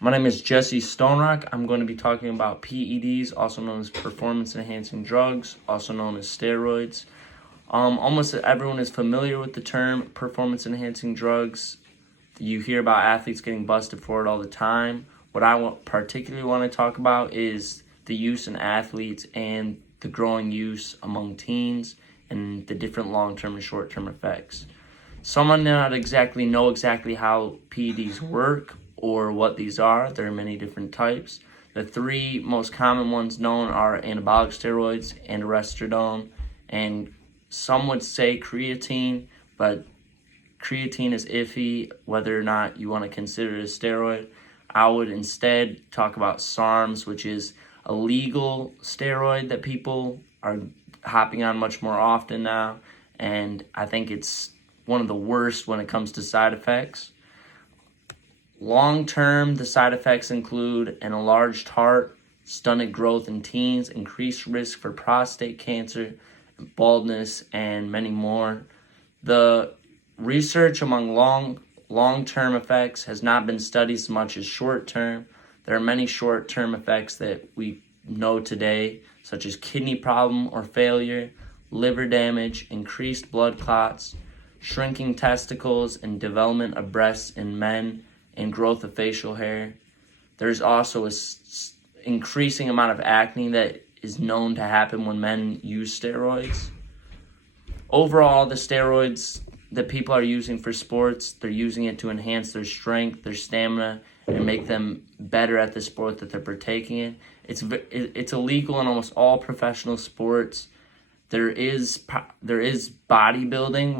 My name is Jesse Stonerock. I'm going to be talking about PEDs, also known as performance enhancing drugs, also known as steroids. Almost everyone is familiar with the term performance enhancing drugs. You hear about athletes getting busted for it all the time. What I particularly want to talk about is the use in athletes and the growing use among teens and the different long-term and short-term effects. Some might not exactly know how PEDs work or what these are. There are many different types. The three most common ones known are anabolic steroids, androstenedione, and some would say creatine, but creatine is iffy whether or not you want to consider it a steroid. I would instead talk about SARMs, which is a legal steroid that people are hopping on much more often now, and I think it's one of the worst when it comes to side effects. Long term, the side effects include an enlarged heart, stunted growth in teens, increased risk for prostate cancer, baldness, and many more. The research among long-term effects has not been studied as much as short-term. There are many short-term effects that we know today, such as kidney problem or failure, liver damage, increased blood clots, shrinking testicles, and development of breasts in men, and growth of facial hair. There's also an increasing amount of acne that is known to happen when men use steroids. Overall, the steroids that people are using for sports, they're using it to enhance their strength, their stamina, and make them better at the sport that they're partaking in. It's illegal in almost all professional sports. There is bodybuilding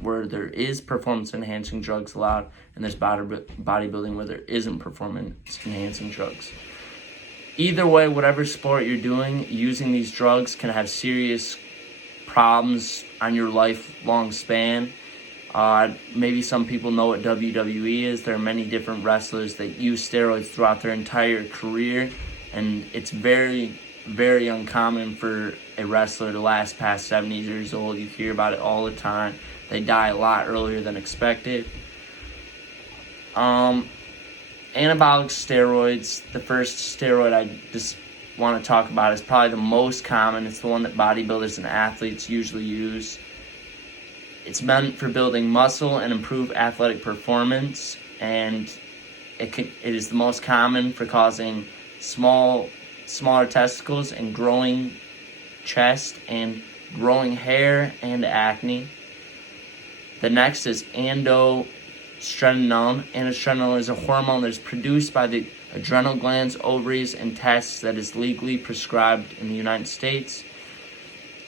where there is performance enhancing drugs allowed, and there's bodybuilding where there isn't performance enhancing drugs. Either way, whatever sport you're doing, using these drugs can have serious problems on your lifelong span. Maybe some people know what WWE is. There are many different wrestlers that use steroids throughout their entire career, and it's very, very uncommon for a wrestler to last past 70 years old. You hear about it all the time. They die a lot earlier than expected. Anabolic steroids, the first steroid I just want to talk about is probably the most common. It's the one that bodybuilders and athletes usually use. It's meant for building muscle and improve athletic performance, and it is the most common for causing smaller testicles and growing chest and growing hair and acne. The next is androstenedione. Androstenedione is a hormone that is produced by the adrenal glands, ovaries, and testes that is legally prescribed in the United States.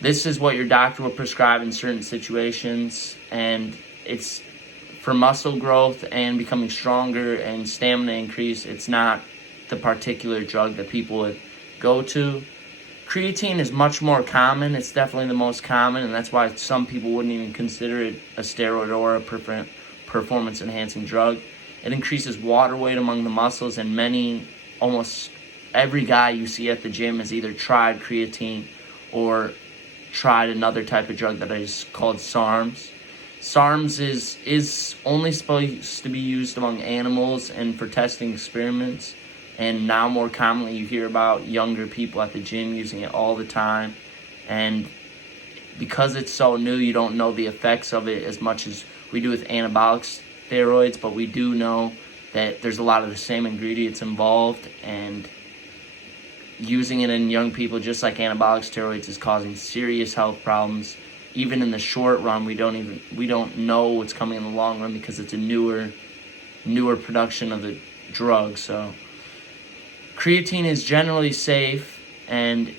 This is what your doctor will prescribe in certain situations, and it's for muscle growth and becoming stronger and stamina increase. It's not the particular drug that people would go to. Creatine is much more common. It's definitely the most common, and that's why some people wouldn't even consider it a steroid or a performance-enhancing drug. It increases water weight among the muscles, and almost every guy you see at the gym has either tried creatine or tried another type of drug that is called SARMs. SARMs is only supposed to be used among animals and for testing experiments. And now more commonly you hear about younger people at the gym using it all the time. And because it's so new, you don't know the effects of it as much as we do with anabolic steroids, but we do know that there's a lot of the same ingredients involved, and using it in young people, just like anabolic steroids, is causing serious health problems. Even in the short run, we don't know what's coming in the long run because it's a newer production of the drug. So creatine is generally safe, and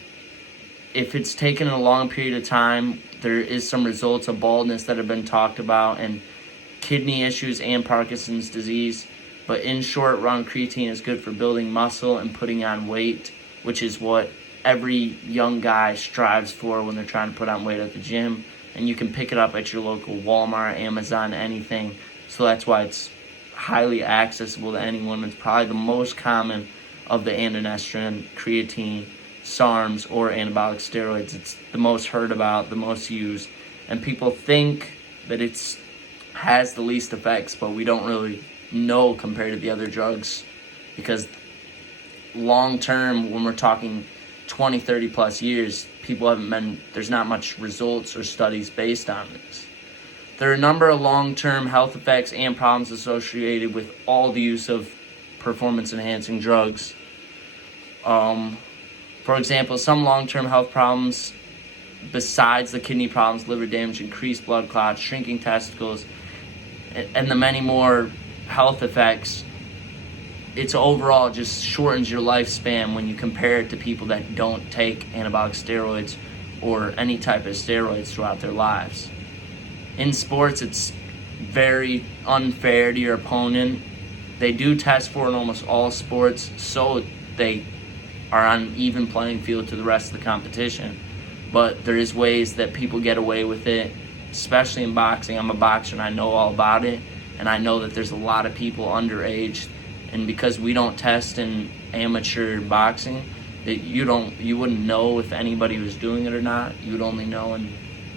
if it's taken in a long period of time, there is some results of baldness that have been talked about, and kidney issues and Parkinson's disease. But in short run, creatine is good for building muscle and putting on weight, which is what every young guy strives for when they're trying to put on weight at the gym. And you can pick it up at your local Walmart, Amazon, anything. So that's why it's highly accessible to anyone. It's probably the most common of the androstenedione, creatine, SARMs, or anabolic steroids. It's the most heard about, the most used. And people think that it's has the least effects, but we don't really know compared to the other drugs, because long term, when we're talking 20, 30 plus years, there's not much results or studies based on this. There are a number of long-term health effects and problems associated with all the use of performance-enhancing drugs. For example, some long-term health problems, besides the kidney problems, liver damage, increased blood clots, shrinking testicles, and the many more health effects, it's overall just shortens your lifespan when you compare it to people that don't take anabolic steroids or any type of steroids throughout their lives. In sports, it's very unfair to your opponent. They do test for in almost all sports, so they are on an even playing field to the rest of the competition. But there is ways that people get away with it, especially in boxing. I'm a boxer and I know all about it, and I know that there's a lot of people underage, and because we don't test in amateur boxing, that you wouldn't know if anybody was doing it or not. You would only know in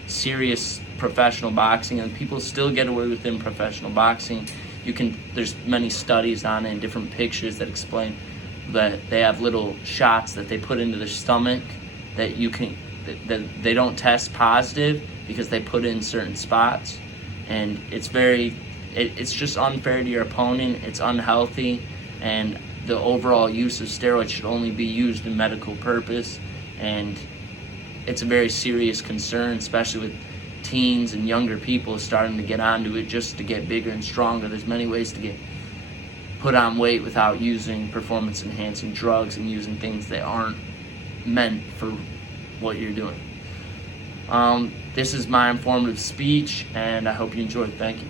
serious professional boxing, and people still get away with it in professional boxing. There's many studies on it and different pictures that explain that they have little shots that they put into their stomach that they don't test positive because they put in certain spots, and it's just unfair to your opponent. It's unhealthy, and the overall use of steroids should only be used in medical purpose, and it's a very serious concern, especially with teens and younger people starting to get onto it just to get bigger and stronger. There's many ways to put on weight without using performance-enhancing drugs and using things that aren't meant for what you're doing. This is my informative speech, and I hope you enjoyed. Thank you.